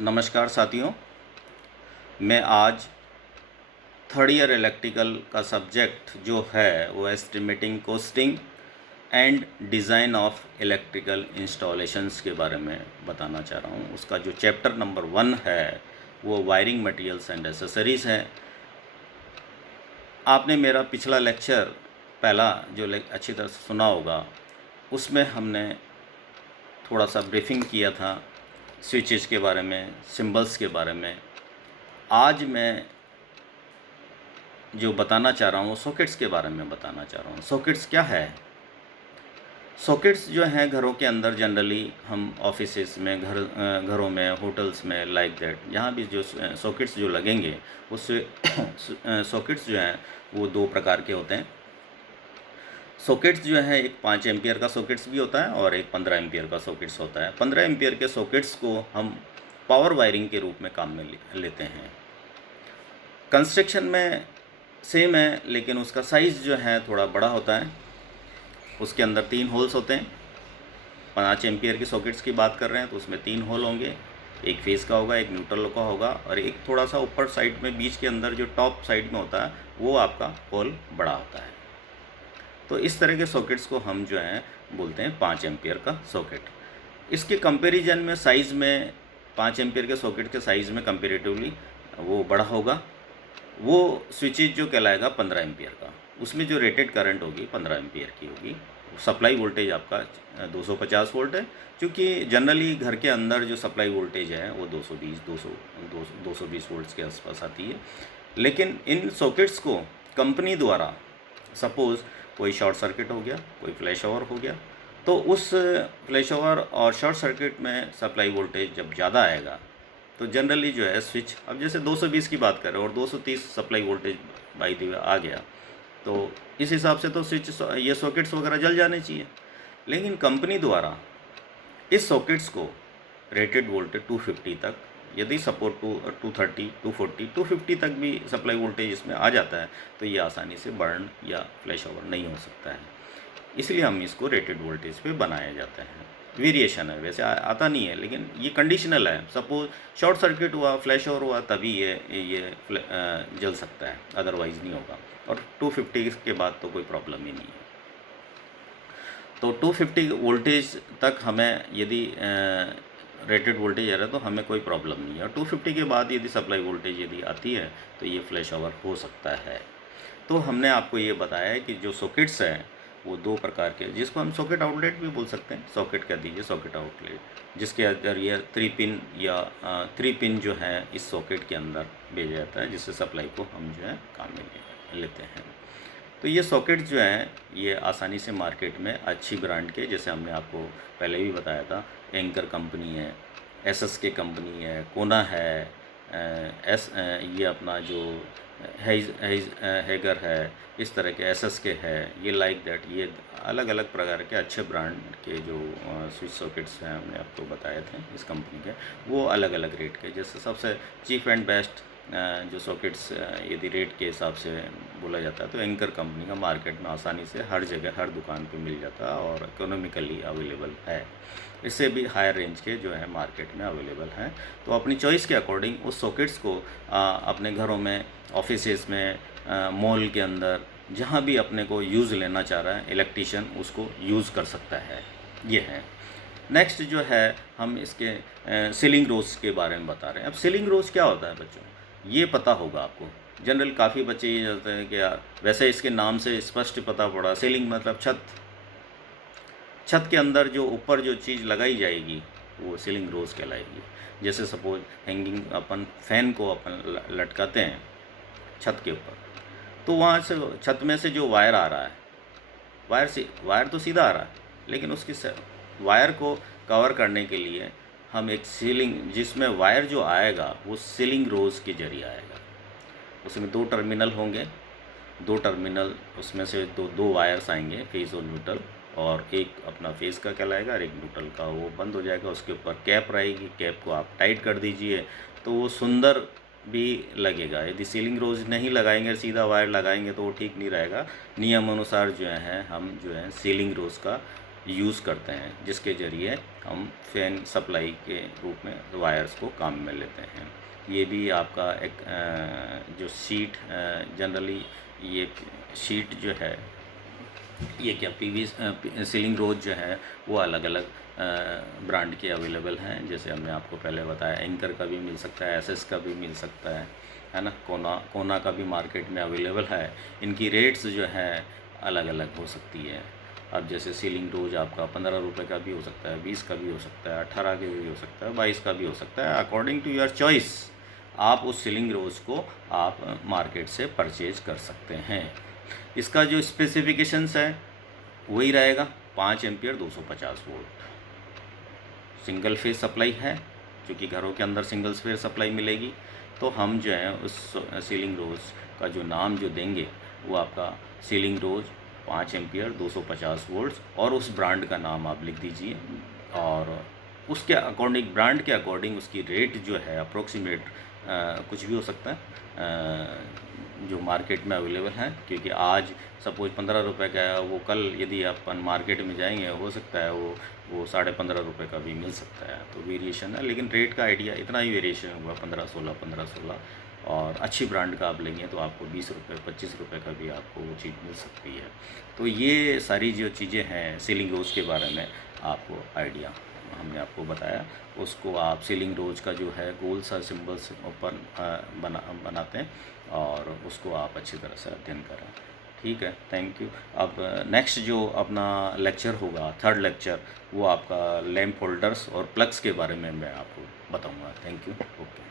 नमस्कार साथियों, मैं आज थर्ड ईयर इलेक्ट्रिकल का सब्जेक्ट जो है वो estimating costing and design of electrical installations के बारे में बताना चाह रहा हूँ। उसका जो चैप्टर नंबर 1 है वो वायरिंग मटेरियल्स एंड एसेसरीज़ है। आपने मेरा पिछला लेक्चर पहला जो अच्छी तरह से सुना होगा, उसमें हमने थोड़ा सा ब्रीफिंग किया था स्विचेस के बारे में, सिंबल्स के बारे में। आज मैं जो बताना चाह रहा हूँ वो सॉकेट्स के बारे में बताना चाह रहा हूँ। सॉकेट्स क्या है? सॉकेट्स जो हैं घरों के अंदर जनरली हम ऑफिसेस में, घरों में, होटल्स में, लाइक दैट, जहाँ भी जो सॉकेट्स जो लगेंगे उससे सॉकेट्स जो हैं वो दो प्रकार के होते हैं। सॉकेट्स जो है एक 5 एम्पियर का सॉकेट्स भी होता है और एक 15 एम्पियर का सॉकेट्स होता है। 15 एम्पियर के सॉकेट्स को हम पावर वायरिंग के रूप में काम में लेते हैं। कंस्ट्रक्शन में सेम है, लेकिन उसका साइज़ जो है थोड़ा बड़ा होता है। उसके अंदर 3 होल्स होते हैं। 5 एम्पियर के सॉकेट्स की बात कर रहे हैं तो उसमें 3 होल होंगे। एक फेस का होगा, एक न्यूट्रल का होगा और एक थोड़ा सा ऊपर साइड में बीच के अंदर जो टॉप साइड में होता है वो आपका होल बड़ा होता है। तो इस तरह के सॉकेट्स को हम जो है बोलते हैं 5 एम्पियर का सॉकेट। इसके कंपैरिजन में साइज़ में 5 एम्पियर के सॉकेट के साइज़ में कंपेरेटिवली वो बड़ा होगा। वो स्विचेज जो कहलाएगा 15 एम्पियर का, उसमें जो रेटेड करंट होगी 15 एम्पियर की होगी। सप्लाई वोल्टेज आपका 250 वोल्ट है, क्योंकि जनरली घर के अंदर जो सप्लाई वोल्टेज है वो 220 वोल्ट्स के आसपास आती है। लेकिन इन सॉकेट्स को कंपनी द्वारा, सपोज़ कोई शॉर्ट सर्किट हो गया, कोई फ्लैश ओवर हो गया, तो उस फ्लैश ओवर और शॉर्ट सर्किट में सप्लाई वोल्टेज जब ज़्यादा आएगा तो जनरली जो है स्विच, अब जैसे 220 की बात करें और 230 supply voltage by the way आ गया, तो इस हिसाब से तो स्विच, ये सॉकेट्स वगैरह जल जाने चाहिए। लेकिन कंपनी द्वारा इस सॉकेट्स को रेटेड वोल्टेज 250 तक, यदि सपोर्ट 230, 240, 250 तक भी सप्लाई वोल्टेज इसमें आ जाता है तो ये आसानी से बर्न या फ्लैश ओवर नहीं हो सकता है। इसलिए हम इसको रेटेड वोल्टेज पे बनाया जाता है। वेरिएशन है, वैसे आता नहीं है, लेकिन ये कंडीशनल है। सपोज शॉर्ट सर्किट हुआ, फ्लैश ओवर हुआ, तभी ये जल सकता है, अदरवाइज़ नहीं होगा। और 250 के बाद तो कोई प्रॉब्लम ही नहीं है। तो 250 वोल्टेज तक हमें यदि रेटेड वोल्टेज आ रहा है तो हमें कोई प्रॉब्लम नहीं है। और 250 के बाद यदि सप्लाई वोल्टेज यदि आती है तो ये फ्लैश ओवर हो सकता है। तो हमने आपको ये बताया है कि जो सॉकेट्स हैं वो दो प्रकार के, जिसको हम सॉकेट आउटलेट भी बोल सकते हैं। सॉकेट कह दीजिए, सॉकेट आउटलेट, जिसके अंदर ये 3 पिन या 3 पिन जो है इस सॉकेट के अंदर भेजा जाता है, जिससे सप्लाई को हम जो है काम में लेते हैं। तो ये सॉकेट जो हैं ये आसानी से मार्केट में अच्छी ब्रांड के, जैसे हमने आपको पहले भी बताया था, एंकर कंपनी है, एसएसके कंपनी है, कोना है, ये अपना जो हैगर है, इस तरह के एसएसके है, ये लाइक दैट, ये अलग अलग प्रकार के अच्छे ब्रांड के जो स्विच सॉकेट्स हैं हमने आपको बताए थे इस कंपनी के, वो अलग अलग रेट के। जैसे सबसे चीप एंड बेस्ट जो सॉकेट्स यदि रेट के हिसाब से बोला जाता है तो एंकर कंपनी का मार्केट में आसानी से हर जगह, हर दुकान पे मिल जाता है और इकोनॉमिकली अवेलेबल है। इससे भी हायर रेंज के जो है मार्केट में अवेलेबल हैं। तो अपनी चॉइस के अकॉर्डिंग उस सॉकेट्स को अपने घरों में, ऑफिसेस में, मॉल के अंदर, जहाँ भी अपने को यूज़ लेना चाह रहा है इलेक्ट्रीशियन, उसको यूज़ कर सकता है। ये है। नेक्स्ट जो है हम इसके सीलिंग रोज के बारे में बता रहे हैं। अब सीलिंग रोज क्या होता है बच्चों, ये पता होगा आपको। जनरल काफ़ी बच्चे ये जानते हैं कि यार, वैसे इसके नाम से स्पष्ट पता पड़ा, सीलिंग मतलब छत। छत के अंदर जो ऊपर जो चीज़ लगाई जाएगी वो सीलिंग रोज कहलाएगी। जैसे सपोज हैंगिंग, अपन फैन को अपन लटकाते हैं छत के ऊपर, तो वहाँ से छत में से जो वायर आ रहा है, वायर तो सीधा आ रहा है, लेकिन उसकी वायर को कवर करने के लिए हम एक सीलिंग, जिसमें वायर जो आएगा वो सीलिंग रोज के जरिए आएगा। उसमें 2 टर्मिनल होंगे, 2 टर्मिनल, उसमें से दो वायर्स आएंगे, फेस और न्यूट्रल, और एक अपना फेस का कहलाएगा और एक न्यूट्रल का। वो बंद हो जाएगा, उसके ऊपर कैप रहेगी, कैप को आप टाइट कर दीजिए तो वो सुंदर भी लगेगा। यदि सीलिंग रोज नहीं लगाएंगे, सीधा वायर लगाएंगे तो वो ठीक नहीं रहेगा। नियम अनुसार जो है हम जो है सीलिंग रोज का यूज़ करते हैं, जिसके ज़रिए हम फ़ैन सप्लाई के रूप में वायर्स को काम में लेते हैं। ये भी आपका एक जो शीट जनरली ये शीट जो है, ये क्या सीलिंग रोज जो है वो अलग अलग ब्रांड के अवेलेबल हैं। जैसे हमने आपको पहले बताया, एंकर का भी मिल सकता है, एसएस का भी मिल सकता है ना, कोना का भी मार्केट में अवेलेबल है। इनकी रेट्स जो है अलग अलग हो सकती है। अब जैसे सीलिंग रोज आपका 15 रुपये का भी हो सकता है, 20 का भी हो सकता है, 18 के भी हो सकता है, 22 का भी हो सकता है। अकॉर्डिंग टू योर चॉइस आप उस सीलिंग रोज को आप मार्केट से परचेज कर सकते हैं। इसका जो स्पेसिफिकेशंस है वही रहेगा, 5 ampere 250 volt single phase supply है, क्योंकि घरों के अंदर सिंगल फेज सप्लाई मिलेगी। तो हम जो है उस सीलिंग रोज का जो नाम जो देंगे वो आपका सीलिंग रोज 5 एम्पियर 250 वोल्ट्स, और उस ब्रांड का नाम आप लिख दीजिए, और उसके अकॉर्डिंग, ब्रांड के अकॉर्डिंग उसकी रेट जो है अप्रोक्सीमेट कुछ भी हो सकता है जो मार्केट में अवेलेबल है। क्योंकि आज सपोज 15 रुपये का है, वो कल यदि अपन मार्केट में जाएंगे हो सकता है वो 15.5 रुपये का भी मिल सकता है। तो वेरिएशन है, लेकिन रेट का आइडिया इतना ही वेरिएशन हुआ, 15-16 और अच्छी ब्रांड का आप लेंगे तो आपको 20 रुपये 25 रुपये का भी आपको वो चीज़ मिल सकती है। तो ये सारी जो चीज़ें हैं सीलिंग रोज के बारे में आपको आइडिया हमने आपको बताया। उसको आप सीलिंग रोज का जो है गोल सा सिंबल्स ऊपर बनाते हैं, और उसको आप अच्छी तरह से अध्ययन करें। ठीक है, थैंक यू। अब नेक्स्ट जो अपना लेक्चर होगा, थर्ड लेक्चर, वो आपका लैंप होल्डर्स और प्लग्स के बारे में मैं आपको बताऊंगा। Thank you. ओके।